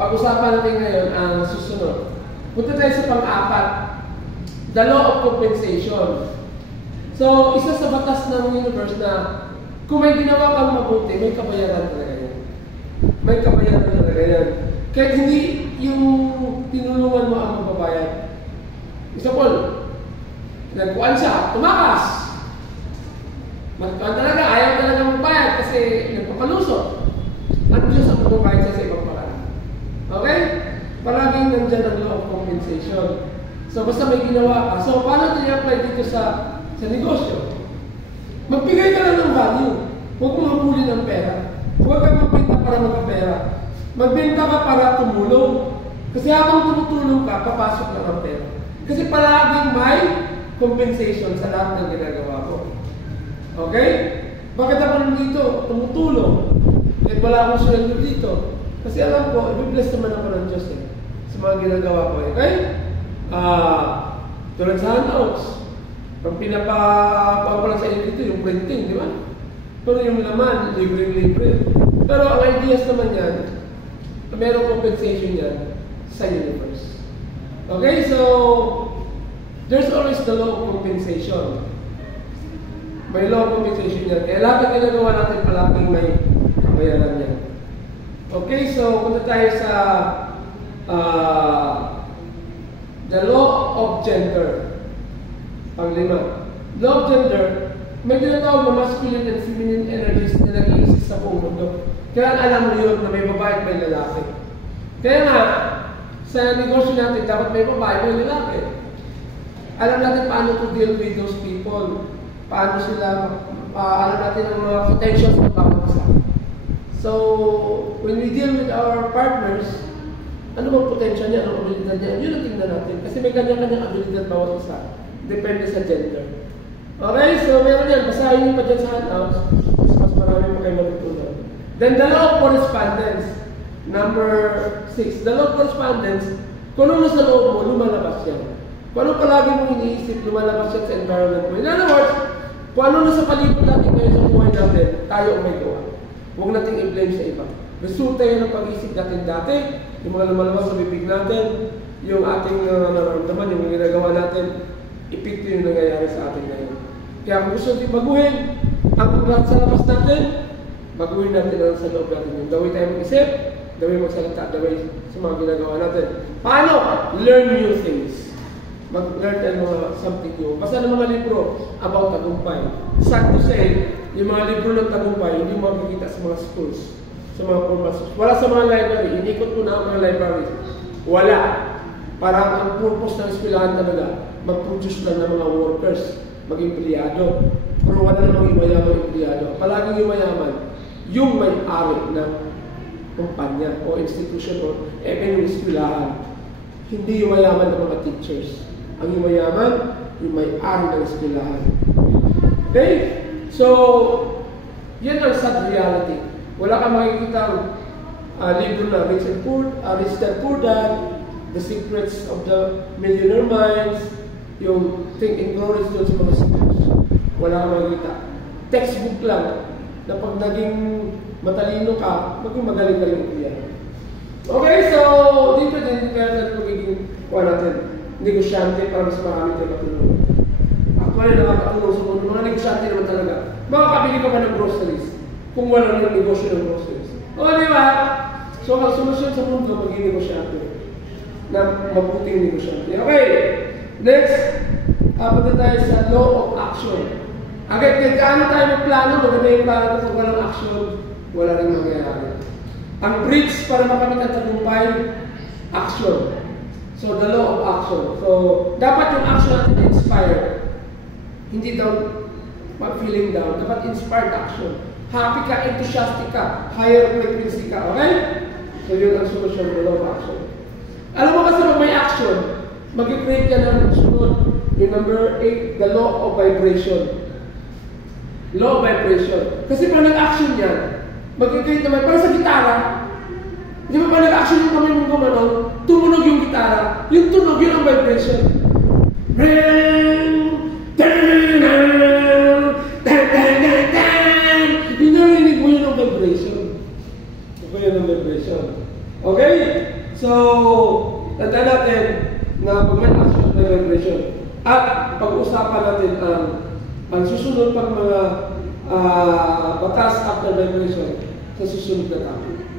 Pag-usapan natin ngayon ang susunod. Punta tayo sa pang-apat. The law of compensation. So, isa sa batas ng universe na kung may ginawa kang mabuti, may kabayaran talaga yan. May kabayaran talaga yan. Kahit hindi yung tinulungan mo ang magbabayad. Example, nagkuhan siya, tumakas. Magkuhan talaga, ayaw talaga magbayad kasi nagpapalusot. At Diyos ang magbabayad siya sa ibang paraan. Okay? Palaging nandyan ang law of compensation. So, basta may ginawa ka. So, paano ito i-apply dito sa negosyo? Magbigay ka lang ng value. Huwag mo mabuli ng pera. Huwag kang magbenta para magkapera. Magbenta ka para tumulong. Kasi habang tumutulong ka, papasok lang ang pera. Kasi palaging may compensation sa lahat ng ginagawa ko. Okay? Bakit ako nandito? Tumutulong. Kahit wala akong sweldo dito. Kasi alam ko, i-bless naman ako ng Diyos sa mga ginagawa ko. Okay? Tulad sa handouts. Ang pinapagawa ko lang sa inyo dito, yung printing, di ba? Pero yung laman, libre-libre. Pero ang ideas naman yan, mayroong compensation yan sa universe. Okay, so there's always the law of compensation. May law of compensation yan. Kaya lahat ng ginagawa natin palaging may kabayaran yan. Okay, so punta tayo sa the law of gender. Pang-5. Law of gender, may tinatawag na masculine and feminine energies na nag-iisip sa buong mundo. Kaya alam mo yun na may babae at may lalaki. Kaya nga, sa negosyo natin, dapat may babae at may lalaki. Alam natin paano to deal with those people. Paano sila, alam natin ang mga potentials ng bawat isa. So, when we deal with our partners, ano bang potential niya, anong abilidad niya, yun ang tingnan natin. Kasi may kanya-kanyang abilidad bawat isa. Depende sa gender. Okay, so meron yan. Basahin nyo pa dyan sa handouts. Mas marami mo kayo matutunan. Then the law of correspondence. Number 6. The law of correspondence, kung ano sa loob mo, lumalabas yan. Kung ano palagi mong iniisip, lumalabas yan sa environment mo. In other words, kung ano nasa palibot natin ngayon sa buhay natin, tayo ang may gawa. Huwag nating i-blame sa iba. Resulta yan ang pag-isip natin dati, yung mga lumalabas sa bibig natin, yung ating nararamdaman, yung ginagawa natin, epekto yung nangyayari sa atin ngayon. Kaya kung gusto natin baguhin ang sa labas natin, baguhin natin ang sa loob natin. Yung gawin tayo mag-isip, gawin magsalita, gawin sa mga ginagawa natin. Paano? Learn new things. Mag-learn tayo mga something new. Basta ng mga libro about tagumpay. Sad to say, yung mga libro ng tagumpay, hindi mo makikita sa mga schools, sa mga professors. Wala sa mga library. Inikot ko na ang mga library. Wala. Parang ang purpose ng eskwelahan talaga, mag-produce lang ng mga workers, mag-empleyado. Pero wala namang yumayamang empleyado. Palaging yumayaman, yung may-ari ng kumpanya o institution o yung eskwelahan. Hindi yumayaman ng mga teachers. Ang yumayaman, yung may-ari ng eskwelahan. Okay? So, yan ang sad reality. Wala kang makikita libro na Rich Dad, Poor Dad, The Secrets of the Millionaire Minds, yung Think and Grow Rich doon sa mga schools. Wala kang makikita. Textbook lang na pag naging matalino ka, maging magaling-galing ko yan. Okay, so dito din kaya natin magiging natin, negosyante para mas marami tayo matulungan. Actually, nakakatulong sa mundo. Mga negosyante naman talaga. Makakabili ka ba ng groceries kung wala ng negosyo ng groceries? O, di ba? So, ang solusyon sa mundo, maging negosyante na mabuting negosyante. Okay, next, punta tayo sa law of action. Agad, kaya tayo magplano, maganda yung plano kung walang action, wala rin mangyayari. Ang bridge para makamit ang tagumpay, action. So, the law of action. So, dapat yung action natin inspired. Hindi daw feeling down. Dapat inspired action. Happy ka, enthusiastic ka, higher frequency ka. Okay? So, yun ang solusyon ng law of action. Alam mo kasi pag may action, mag-create ka ng sunod. Yung number 8, the law of vibration. Law of vibration. Kasi pag nag-action yan, mag-create naman, parang sa gitara, di ba pag nag-action yung kamay mong gumano, tumunog yung gitara, yung tunog, yun ang vibration. Ring! Yun narinig mo yun ang vibration. Ito yun ang vibration. vibration. Okay? So, tandaan natin na pag may action, may vibration. At pag-usapan natin ang susunod pang mga batas after vibration sa susunod na topic.